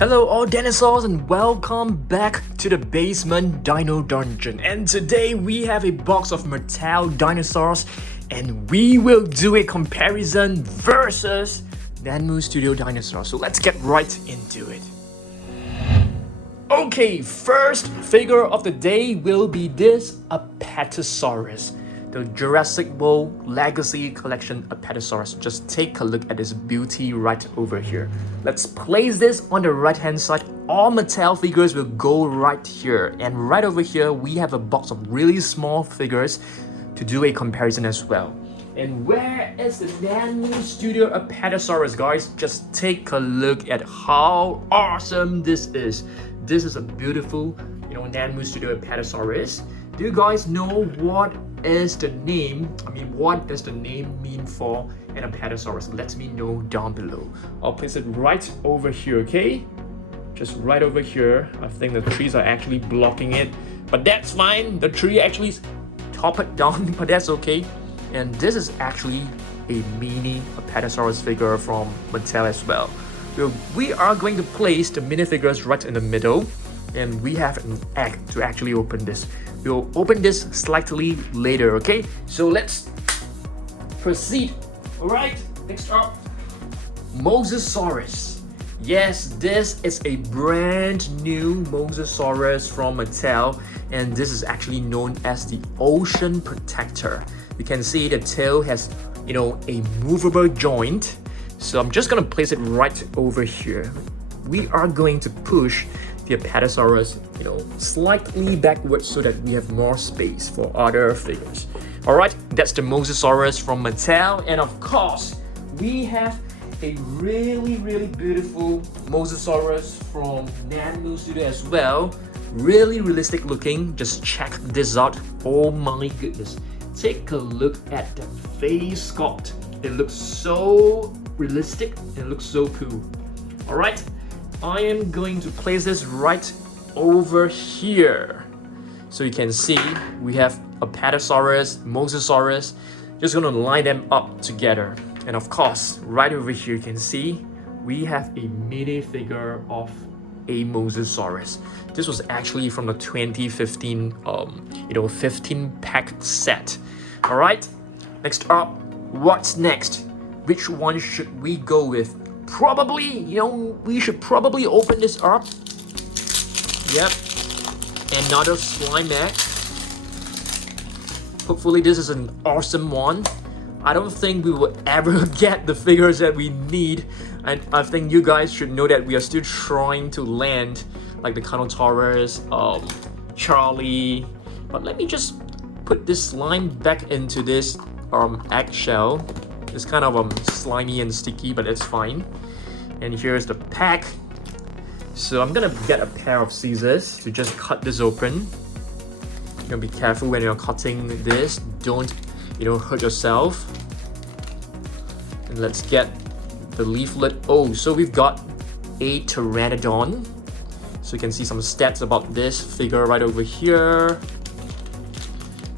Hello all dinosaurs and welcome back to the basement dino dungeon. And today we have a box of Mattel dinosaurs and we will do a comparison versus Nanmu Studio dinosaurs. So let's get right into it. Okay, first figure of the day will be this Apatosaurus, the Jurassic World Legacy Collection Apatosaurus. Just take a look at this beauty right over here. Let's place this on the right hand side. All Mattel figures will go right here, and right over here we have a box of really small figures to do a comparison as well. And where is the Nanmu Studio Apatosaurus, guys? Just take a look at how awesome this is. This is a beautiful, Nanmu Studio Apatosaurus. Do you guys know what is the name? What does the name mean for an Apatosaurus? Let me know down below. I'll place it right over here, okay? Just right over here. I think the trees are actually blocking it, but that's fine. The tree actually toppled down, but that's okay. And this is actually a mini Apatosaurus figure from Mattel as well. We are going to place the minifigures right in the middle, and we have an egg to actually open this. We'll open this slightly later, okay? So let's proceed. Alright, next up, Mosasaurus. Yes, this is a brand new Mosasaurus from Mattel, and this is actually known as the Ocean Protector. You can see the tail has, a movable joint. So I'm just gonna place it right over here. We are going to push the Apatosaurus, slightly backwards so that we have more space for other figures. All right, that's the Mosasaurus from Mattel, and of course, we have a really beautiful Mosasaurus from Nanmu Studio as well. Really realistic looking. Just check this out. Oh my goodness! Take a look at the face sculpt. It looks so realistic and it looks so cool. All right. I am going to place this right over here. So you can see we have Apatosaurus, Mosasaurus. Just gonna line them up together. And of course, right over here you can see we have a mini figure of a Mosasaurus. This was actually from the 2015 15 pack set. All right, next up, what's next? Which one should we go with? Probably, we should probably open this up. Yep, another slime egg. Hopefully this is an awesome one. I don't think we will ever get the figures that we need, and I think you guys should know that we are still trying to land like the Carnotaurus, Charlie. But let me just put this slime back into this eggshell. It's kind of slimy and sticky, but it's fine. And here's the pack. So I'm gonna get a pair of scissors to just cut this open. You're gonna be careful when you're cutting this. Don't, hurt yourself. And let's get the leaflet. Oh, so we've got a Pteranodon. So you can see some stats about this figure right over here.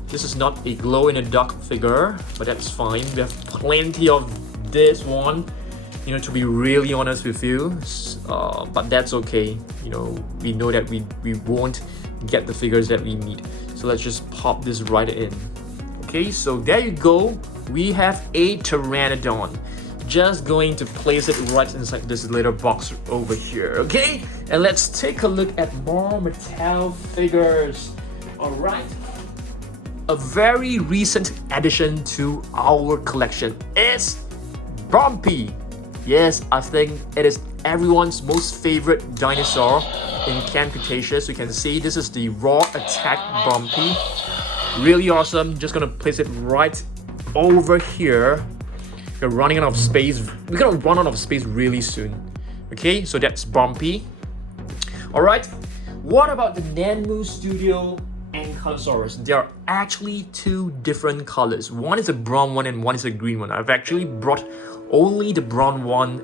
This is not a glow-in-the-dark figure, but that's fine. We have plenty of this one, to be really honest with you. But that's okay. We know that we won't get the figures that we need. So let's just pop this right in. Okay, so there you go. We have a Pteranodon. Just going to place it right inside this little box over here, okay? And let's take a look at more Mattel figures. All right. A very recent addition to our collection is Bumpy. Yes, I think it is everyone's most favorite dinosaur in Camp Cretaceous. You can see this is the Raw Attack Bumpy. Really awesome. Just gonna place it right over here. We're running out of space. We're gonna run out of space really soon. Okay, so that's Bumpy. All right. What about the Nanmu Studio and Allosaurus? There are actually two different colors. One is a brown one and one is a green one. I've actually brought only the brown one,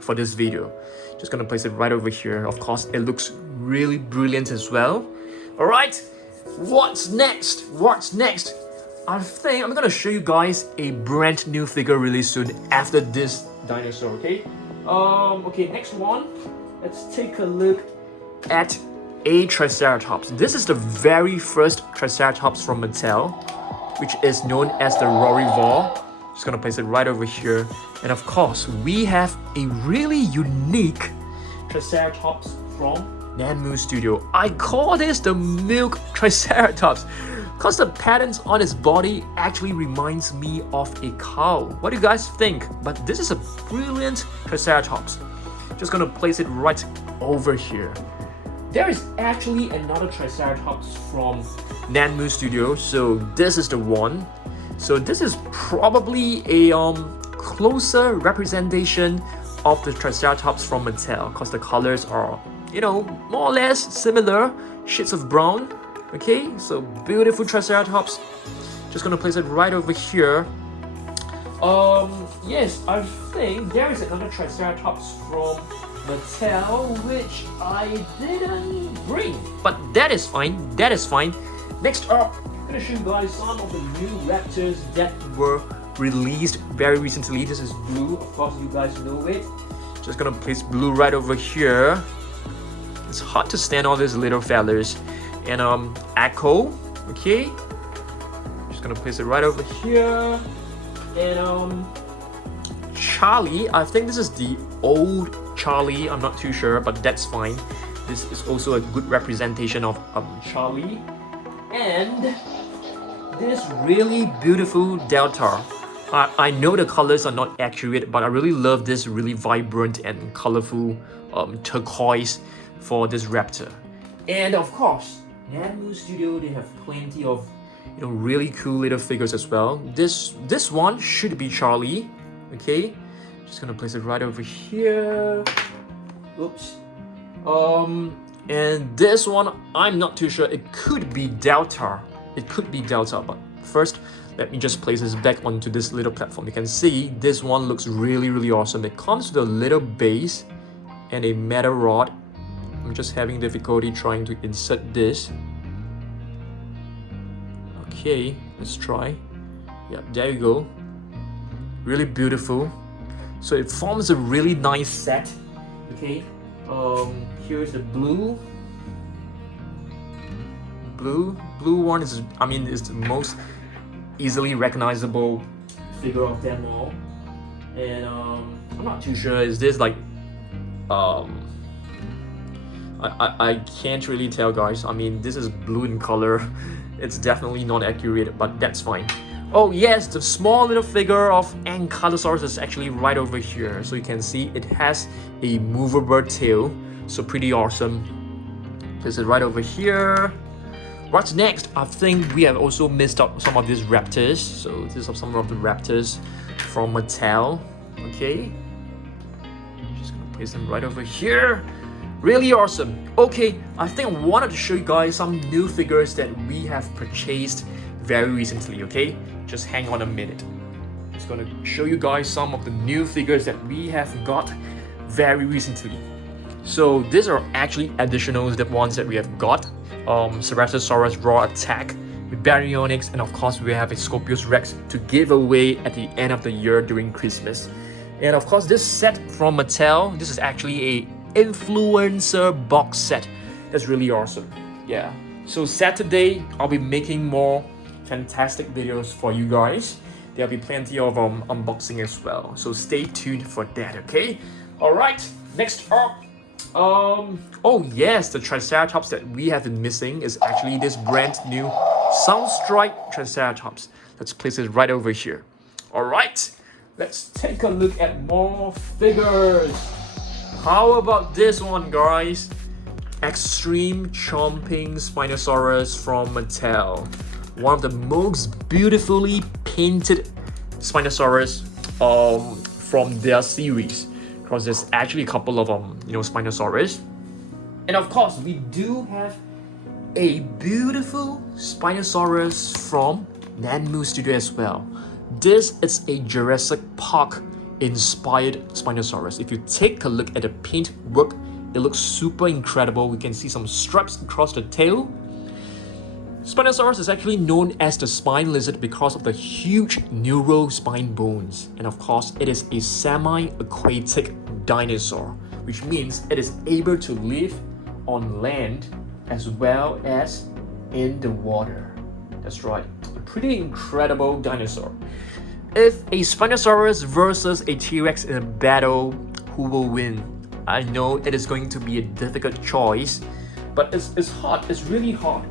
for this video. Just gonna place it right over here. Of course, it looks really brilliant as well. All right, what's next? I think I'm gonna show you guys a brand new figure really soon after this dinosaur. Okay. Okay. Next one. let's take a look at a Triceratops. This is the very first Triceratops from Mattel, which is known as the herbivore. Just gonna place it right over here. And of course, we have a really unique Triceratops from Nanmu Studio. I call this the milk Triceratops because the patterns on its body actually reminds me of a cow. What do you guys think? But this is a brilliant Triceratops. Just gonna place it right over here. There is actually another Triceratops from Nanmu Studio, so this is the one. So this is probably a closer representation of the Triceratops from Mattel, because the colors are, you know, more or less similar, shades of brown. Okay, so beautiful Triceratops. Just gonna place it right over here. Yes, I think there is another Triceratops from Mattel which I didn't bring, but that is fine. That is fine. Next up, I'm gonna show you guys some of the new Raptors that were released very recently. This is Blue, of course you guys know it. Just gonna place Blue right over here. It's hard to stand all these little fellas. And Echo, okay. Just gonna place it right over here. And Charlie, I think this is the old Charlie, I'm not too sure, but that's fine. This is also a good representation of Charlie. And this really beautiful Delta. I know the colors are not accurate, but I really love this really vibrant and colorful turquoise for this Raptor. And of course, Nanmu Studio, they have plenty of, you know, really cool little figures as well. This one should be Charlie, okay. Just gonna place it right over here. Oops. And this one, I'm not too sure. It could be Delta. It could be Delta, but first, let me just place this back onto this little platform. You can see this one looks really, really awesome. It comes with a little base and a metal rod. I'm just having difficulty trying to insert this. Okay, let's try. Yeah, there you go. Really beautiful. So it forms a really nice set. Okay, here's the blue. Blue one is, I mean, is the most easily recognizable figure of them all. And I'm not too sure. Is this like I can't really tell, guys. I mean, this is blue in color. It's definitely not accurate, but that's fine. Oh yes, the small little figure of Carnotaurus is actually right over here. So you can see it has a movable tail. So pretty awesome. This is right over here. What's next? I think we have also missed out some of these Raptors. So these are some of the Raptors from Mattel. Okay. Just gonna place them right over here. Really awesome. Okay, I think I wanted to show you guys some new figures that we have purchased very recently, okay? Just hang on a minute. Just gonna show you guys some of the new figures that we have got very recently. So these are actually additionals, the ones that we have got. Ceratosaurus Raw Attack with Baryonyx, and of course we have a Scorpios Rex to give away at the end of the year during Christmas. And of course this set from Mattel, this is actually a influencer box set. That's really awesome. Yeah. So Saturday, I'll be making more fantastic videos for you guys. There'll be plenty of unboxing as well. So stay tuned for that, okay? Alright, next up. Oh yes, the Triceratops that we have been missing is actually this brand new Soundstrike Triceratops. Let's place it right over here. Alright, let's take a look at more figures. How about this one, guys? Extreme Chomping Spinosaurus from Mattel. One of the most beautifully painted Spinosaurus from their series. Because there's actually a couple of Spinosaurus. And of course, we do have a beautiful Spinosaurus from Nanmu Studio as well. This is a Jurassic Park inspired Spinosaurus. If you take a look at the paint work, it looks super incredible. We can see some stripes across the tail. Spinosaurus is actually known as the spine lizard because of the huge neural spine bones. And of course, it is a semi-aquatic dinosaur. which means it is able to live on land as well as in the water. That's right, a pretty incredible dinosaur. If a Spinosaurus versus a T-Rex in a battle, who will win? I know it is going to be a difficult choice, but it's hard, it's really hard.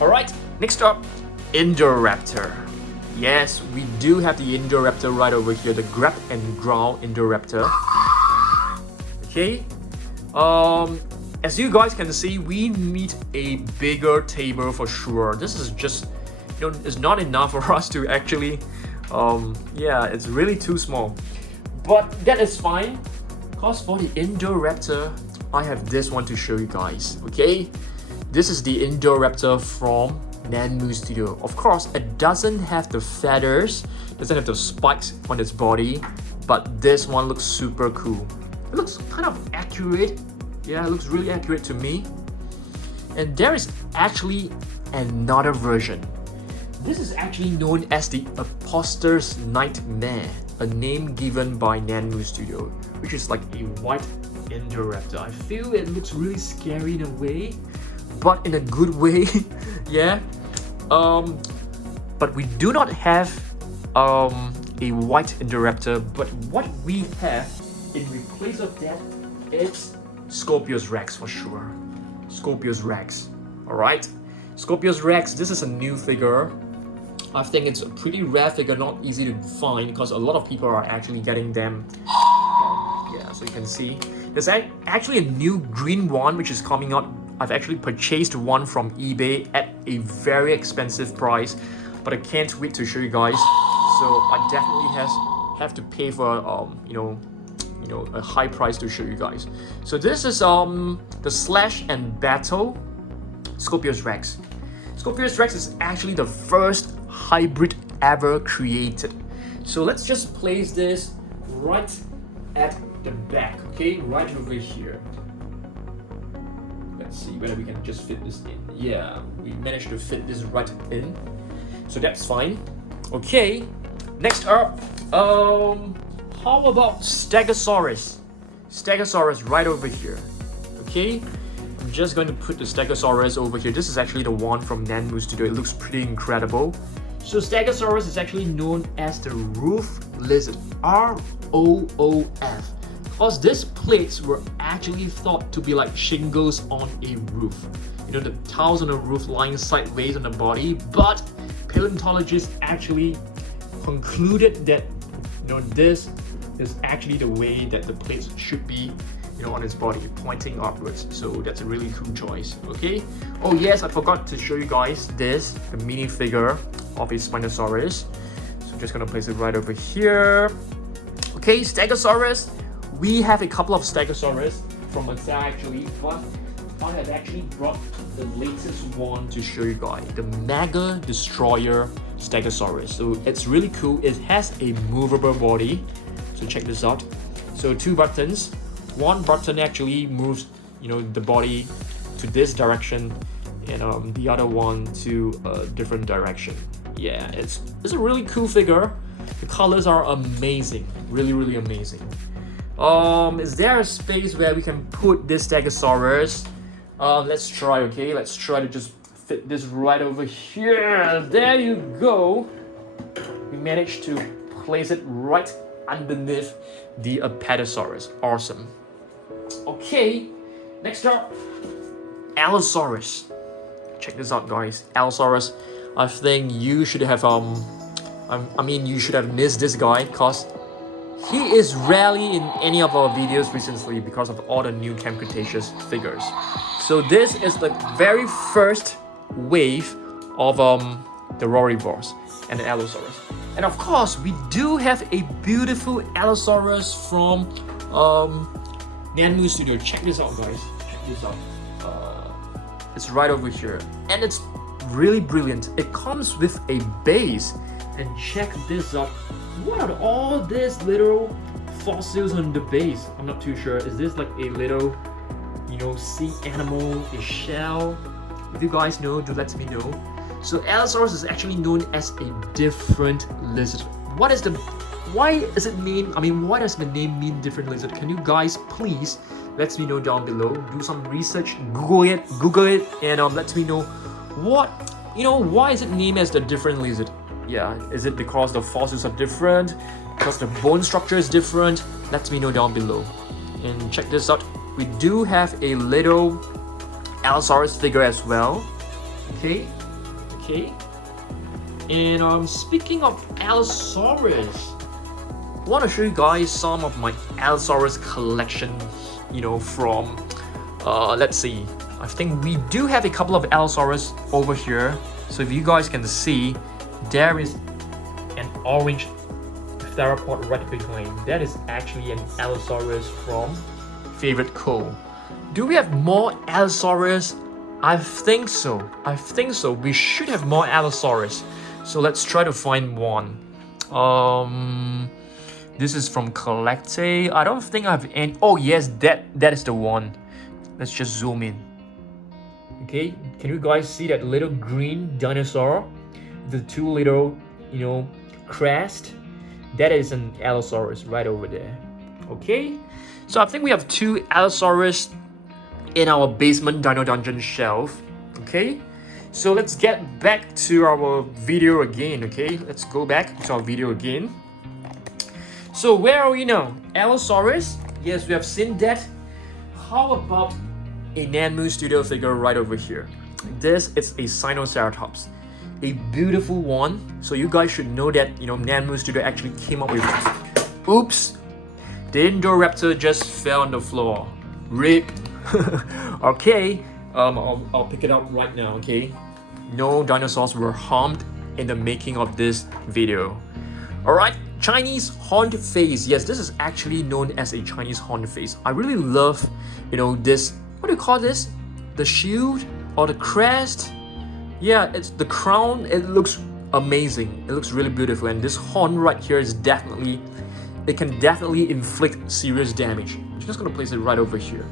Alright, next up, Indoraptor. Yes, we do have the Indoraptor right over here, the grab and growl Indoraptor. Okay, as you guys can see, we need a bigger table for sure. This is just, it's not enough for us to actually, yeah, it's really too small. But that is fine, because for the Indoraptor, I have this one to show you guys, okay? This is the Indoraptor from Nanmu Studio. Of course, it doesn't have the feathers, doesn't have the spikes on its body, but this one looks super cool. It looks kind of accurate. Yeah, it looks really accurate to me. And there is actually another version. This is actually known as the Apatosaurus Nightmare, a name given by Nanmu Studio, which is like a white Indoraptor. I feel it looks really scary in a way, but in a good way. Yeah. But we do not have a white Indoraptor, but what we have in replace of that is Scorpios Rex for sure. Scorpios Rex. Alright. Scorpios Rex, this is a new figure. I think it's a pretty rare figure, not easy to find because a lot of people are actually getting them. Yeah, so you can see. There's actually a new green one which is coming out. I've actually purchased one from eBay at a very expensive price, but I can't wait to show you guys. So I definitely have to pay for a high price to show you guys. So this is the Slash and Battle Scorpios Rex. Scorpios Rex is actually the first hybrid ever created. So let's just place this right at the back, okay? Right over here. Let's see whether we can just fit this in. Yeah, we managed to fit this right in. So that's fine. Okay, next up, how about Stegosaurus? Stegosaurus right over here. Okay, I'm just going to put the Stegosaurus over here. This is actually the one from Nanmu Studio. It looks pretty incredible. So Stegosaurus is actually known as the roof lizard, ROOF, because these plates were actually thought to be like shingles on a roof. The tiles on the roof lying sideways on the body, but paleontologists actually concluded that this is actually the way that the plates should be on its body, pointing upwards. So that's a really cool choice. Okay. Oh yes, I forgot to show you guys this, the minifigure of a Spinosaurus. So I'm just gonna place it right over here. Okay, Stegosaurus. We have a couple of Stegosaurus from Mattel actually, but I have actually brought the latest one to show you guys, the Mega Destroyer Stegosaurus. So it's really cool. It has a movable body. So check this out. So two buttons. One button actually moves, the body to this direction, and the other one to a different direction. Yeah, it's a really cool figure. The colors are amazing, really, really amazing. Is there a space where we can put this Stegosaurus? Let's try. Okay, let's try to just fit this right over here. There you go. We managed to place it right underneath the Apatosaurus. Awesome. Okay, next up, Allosaurus. Check this out, guys. Allosaurus. I think you should have you should have missed this guy because he is rarely in any of our videos recently because of all the new Camp Cretaceous figures. So this is the very first wave of the herbivores and the Allosaurus. And of course, we do have a beautiful Allosaurus from Nanmu Studio. Check this out, guys. Check this out. It's right over here, and it's really brilliant. It comes with a base, and check this out. What are all these little fossils on the base? I'm not too sure. Is this like a little, sea animal, a shell? If you guys know, do let me know. So Allosaurus is actually known as a different lizard. What is the why is it named? I mean, why does the name mean different lizard? Can you guys please let me know down below? Do some research, Google it, and let me know what, why is it named as the different lizard? Yeah, is it because the fossils are different? Because the bone structure is different? Let me know down below. And check this out. We do have a little Allosaurus figure as well. Okay. And speaking of Allosaurus, I want to show you guys some of my Allosaurus collection, from, let's see. I think we do have a couple of Allosaurus over here. So if you guys can see, there is an orange theropod right behind. That is actually an Allosaurus from Favorite Co. Do we have more Allosaurus? I think so. We should have more Allosaurus. So let's try to find one. This is from Collecte. I don't think I have any. Oh yes, that is the one. Let's just zoom in. Okay, can you guys see that little green dinosaur? The two little, crest? That is an Allosaurus right over there. Okay, so I think we have two Allosaurus in our basement Dino Dungeon shelf. Okay, so let's get back to our video again. Okay, let's go back to our video again. So where are we now? Allosaurus? Yes, we have seen that. How about a Nanmu Studio figure right over here? This is a Spinosaurus, a beautiful one. So you guys should know that Nanmu Studio actually came up with this. Oops, the Indoraptor just fell on the floor. RIP. Okay, I'll pick it up right now. Okay, no dinosaurs were harmed in the making of this video. All right. Chinese horned face. Yes, this is actually known as a Chinese horned face. I really love, this, what do you call this? The shield or the crest? Yeah, it's the crown. It looks amazing. It looks really beautiful. And this horn right here is it can definitely inflict serious damage. I'm just gonna place it right over here.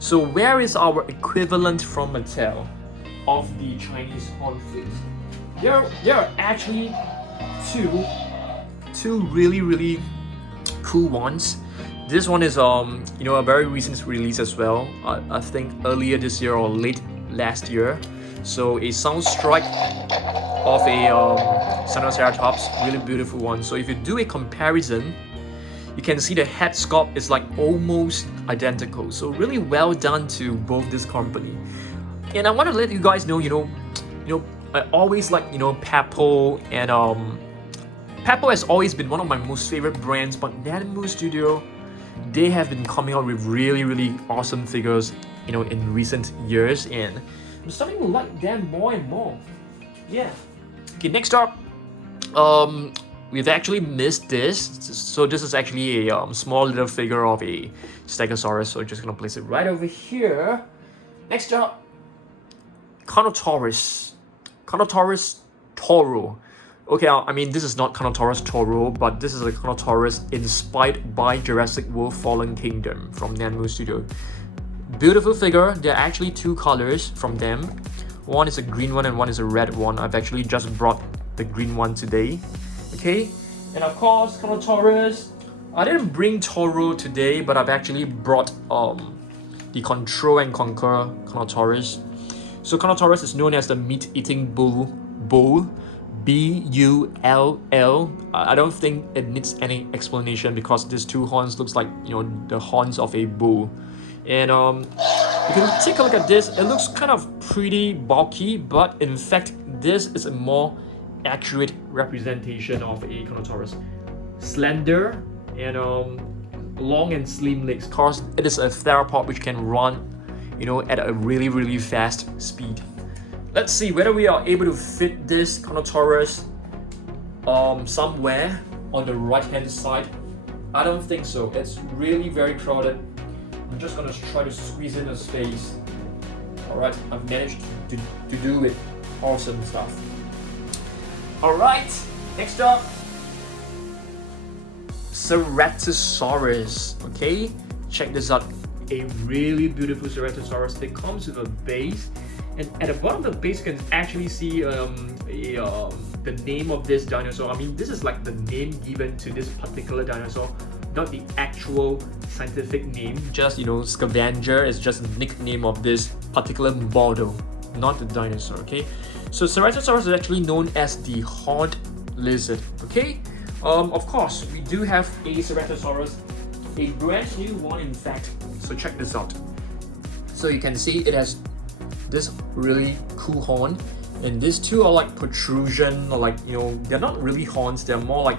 So where is our equivalent from Mattel of the Chinese horned face? There are actually two really cool ones. This one is a very recent release as well. I think earlier this year or late last year. So a sound strike of a Ceratops, really beautiful one. So if you do a comparison, you can see the head sculpt is like almost identical. So really well done to both this company. And I want to let you guys know, I always like Papo, and Papo has always been one of my most favorite brands, but Nanmu Studio, they have been coming out with really awesome figures, in recent years, and I'm starting to like them more and more. Yeah. Okay, next up, we've actually missed this. So this is actually a small little figure of a Stegosaurus. So just gonna place it right over here. Next up, Carnotaurus Toro. Okay, I mean, this is not Carnotaurus Toro, but this is a Carnotaurus inspired by Jurassic World Fallen Kingdom from Nanmu Studio. Beautiful figure. There are actually two colors from them. One is a green one and one is a red one. I've actually just brought the green one today. Okay, and of course, Carnotaurus. I didn't bring Toro today, but I've actually brought the Control and Conquer Carnotaurus. So Carnotaurus is known as the meat-eating bull. B-U-L-L. I don't think it needs any explanation because these two horns looks like the horns of a bull. And you can take a look at this. It looks kind of pretty bulky, but in fact this is a more accurate representation of a Carnotaurus. Slender and long and slim legs. Of course, it is a theropod which can run at a really fast speed. Let's see whether we are able to fit this Carnotaurus somewhere on the right hand side. I don't think so. It's really very crowded. I'm just gonna try to squeeze in a space. Alright, I've managed to do it. Awesome stuff. Alright, next up, Ceratosaurus. Okay, check this out. A really beautiful Ceratosaurus. It comes with a base. And at the bottom of the base, you can actually see a the name of this dinosaur. I mean, this is like the name given to this particular dinosaur, not the actual scientific name. Just, you know, scavenger is just a nickname of this particular model, not the dinosaur, okay? So Ceratosaurus is actually known as the horned lizard, okay? Of course, we do have a Ceratosaurus, a brand new one in fact. So check this out. So you can see it has this really cool horn, and these two are like protrusion, or like, you know, they're not really horns, they're more like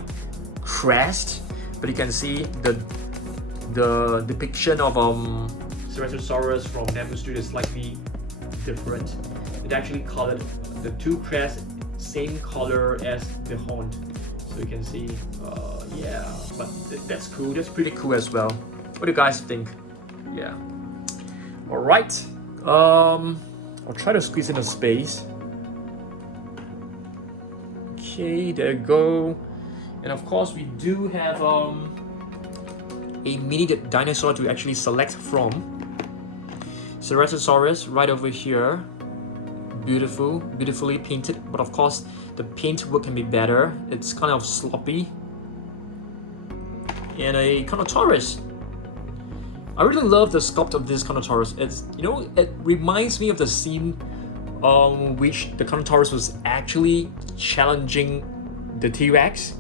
crest. But you can see the depiction of Ceratosaurus from Nanmu Studio is slightly different. It actually colored the two crests same color as the horn. So you can see, yeah, but that's cool. That's pretty cool as well. What do you guys think? Yeah. All right. I'll try to squeeze in a space. Okay, there you go. And of course, we do have a mini dinosaur to actually select from. Ceratosaurus right over here. Beautiful, beautifully painted, but of course the paint work can be better. It's kind of sloppy. And a Carnotaurus. I really love the sculpt of this Carnotaurus. It's, you know, it reminds me of the scene which the Carnotaurus was actually challenging the T-Rex.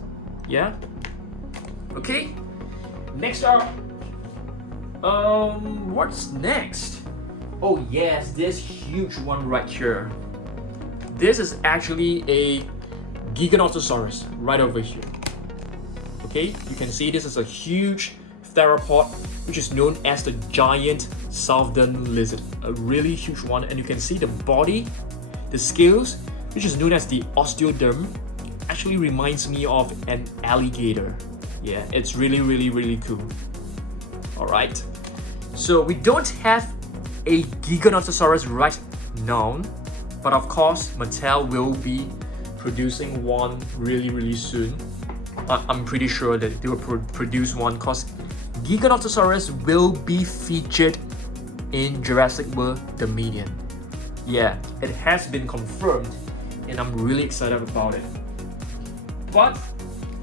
Yeah. Okay. Next up, what's next? Oh yes, this huge one right here. This is actually a Giganotosaurus right over here. Okay, you can see this is a huge theropod, which is known as the giant southern lizard. A really huge one, and you can see the body, the scales, which is known as the osteoderm, actually reminds me of an alligator. Yeah, it's really, really, really cool. All right, so we don't have a Giganotosaurus right now, but of course Mattel will be producing one really, really soon. I'm pretty sure that they will produce one, because Giganotosaurus will be featured in Jurassic World Dominion. Yeah, it has been confirmed, and I'm really excited about it. But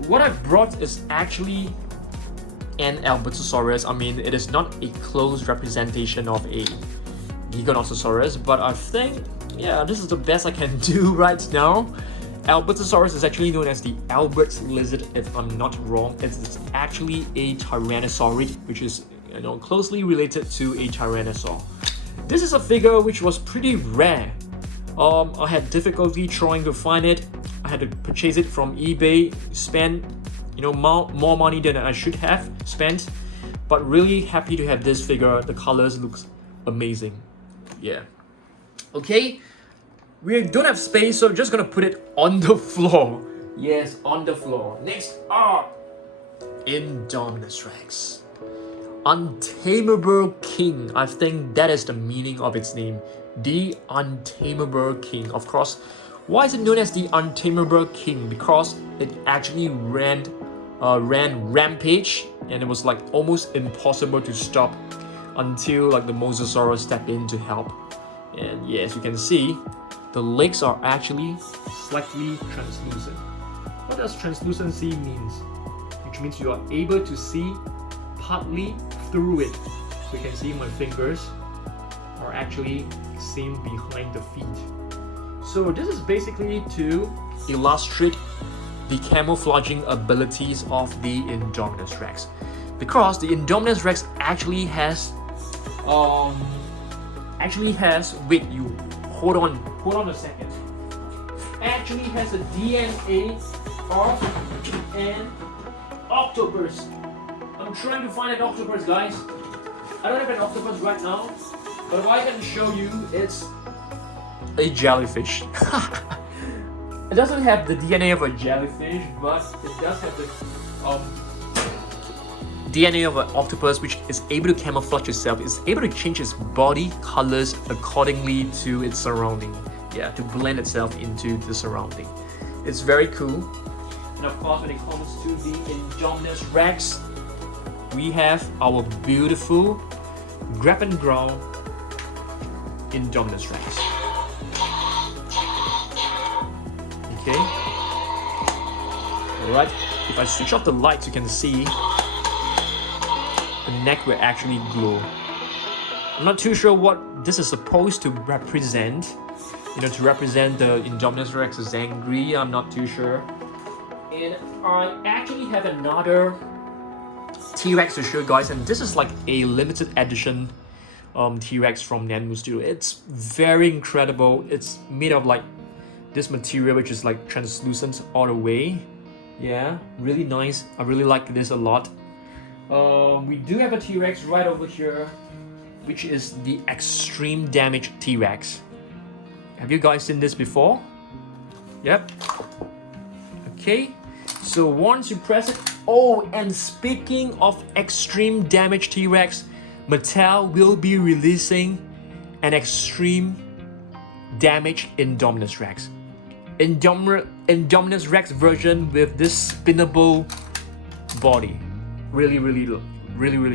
what I brought is actually an Apatosaurus. I mean, it is not a close representation of a Giganotosaurus, but I think, yeah, this is the best I can do right now. Apatosaurus is actually known as the Albert lizard, if I'm not wrong. It's actually a tyrannosaurid, which is, you know, closely related to a tyrannosaur. This is a figure which was pretty rare. I had difficulty trying to find it. I had to purchase it from eBay, spend, you know, more money than I should have spent, but really happy to have this figure. The colors looks amazing. Yeah. Okay, we don't have space, so I'm just gonna put it on the floor. Yes, on the floor. Next up, Indominus Rex. Untamable King. I think that is the meaning of its name. The Untamable King. Of course, why is it known as the Untamable King? Because it actually ran rampage, and it was like almost impossible to stop until like the Mosasaurus stepped in to help. And yes, you can see the legs are actually slightly translucent. What does translucency means? Which means you are able to see partly through it. So you can see my fingers are actually seen behind the feet. So this is basically to illustrate the camouflaging abilities of the Indominus Rex, because the Indominus Rex actually has wait, you hold on a second, actually has a DNA of an octopus. I'm trying to find an octopus, guys. I don't have an octopus right now, but what I can show you, it's a jellyfish. It doesn't have the DNA of a jellyfish, but it does have the DNA of an octopus, which is able to camouflage itself. It's able to change its body colors accordingly to its surrounding. Yeah, to blend itself into the surrounding. It's very cool. And of course, when it comes to the Indominus Rex, we have our beautiful grab and growl Indominus Rex. Okay, Alright, if I switch off the lights, you can see the neck will actually glow. I'm not too sure what this is supposed to represent. To represent the Indominus Rex is angry, I'm not too sure. And I actually have another T-Rex to show you guys, and this is like a limited edition T-Rex from Nanmu Studio. It's very incredible. It's made of like this material which is like translucent all the way. Yeah, really nice. I really like this a lot. We do have a T-Rex right over here, which is the extreme damage T-Rex. Have you guys seen this before? Yep. Okay, so once you press it, oh, and speaking of extreme damage T-Rex, Mattel will be releasing an extreme damage Indominus Rex. Indominus Rex version with this spinnable body. Really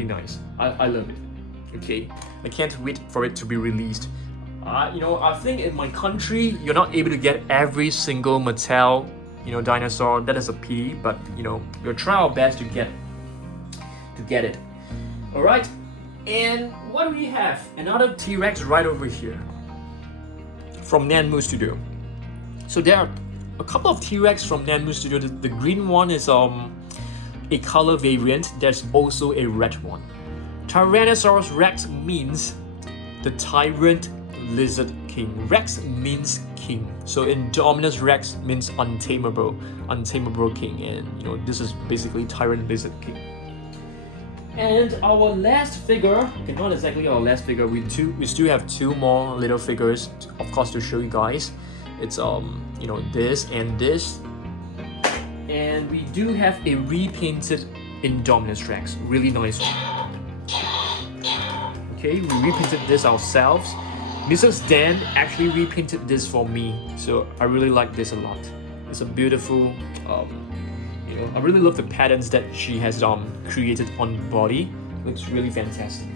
nice. I love it. Okay, I can't wait for it to be released. I think in my country you're not able to get every single Mattel dinosaur. That is a pity, but we'll try our best to get it. All right, and what do we have? Another T-Rex right over here from Nanmu Studio. So there are a couple of T-Rex from Nanmu Studio. The green one is a color variant. There's also a red one. Tyrannosaurus Rex means the tyrant lizard king. Rex means king. So Indominus Rex means untamable king, and this is basically tyrant lizard king. And our last figure, okay, not exactly our last figure, we still have two more little figures, of course, to show you guys. It's this and this, and we do have a repainted Indominus Rex, really nice one. Okay, we repainted this ourselves. Mrs. Dan actually repainted this for me, so I really like this a lot. It's a beautiful, I really love the patterns that she has created on the body. Looks really fantastic.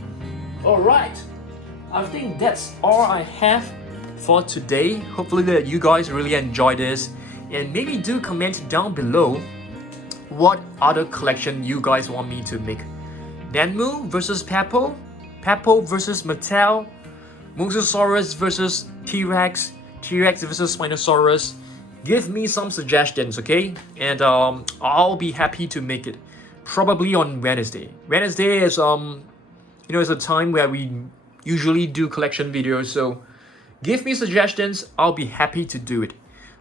Alright, I think that's all I have for today. Hopefully that you guys really enjoy this, and maybe do comment down below what other collection you guys want me to make. Nanmu versus Papo versus Mattel, Mosasaurus versus T-Rex, T-Rex versus Spinosaurus. Give me some suggestions, okay? And I'll be happy to make it. Probably on Wednesday. Wednesday is is a time where we usually do collection videos, so give me suggestions. I'll be happy to do it.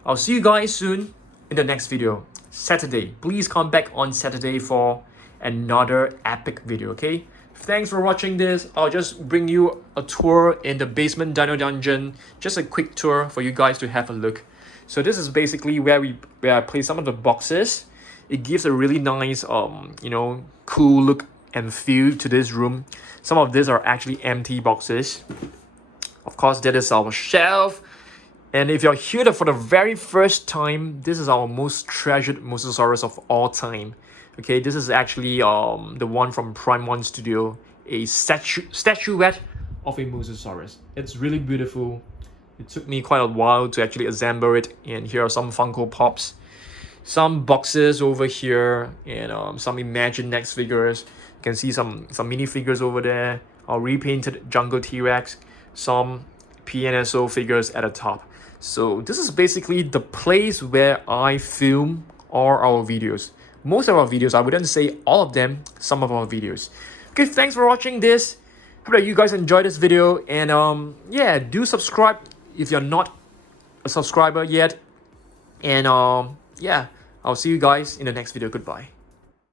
I'll see you guys soon in the next video. Saturday. Please come back on Saturday for another epic video, okay? Thanks for watching this. I'll just bring you a tour in the basement dino dungeon. Just a quick tour for you guys to have a look. So this is basically where I place some of the boxes. It gives a really nice cool look and feel to this room. Some of these are actually empty boxes. Of course, that is our shelf. And if you're here for the very first time, this is our most treasured Mosasaurus of all time. Okay, this is actually the one from Prime 1 Studio, a statuette of a Mosasaurus. It's really beautiful. It took me quite a while to actually assemble it, and here are some Funko Pops, some boxes over here, and some Imagine Next figures. You can see some mini figures over there, our repainted Jungle T-Rex, some PNSO figures at the top. So this is basically the place where I film all our videos. Most of our videos, I wouldn't say all of them, some of our videos. Okay, thanks for watching this. Hope that you guys enjoyed this video, and yeah, do subscribe if you're not a subscriber yet. And yeah, I'll see you guys in the next video. Goodbye.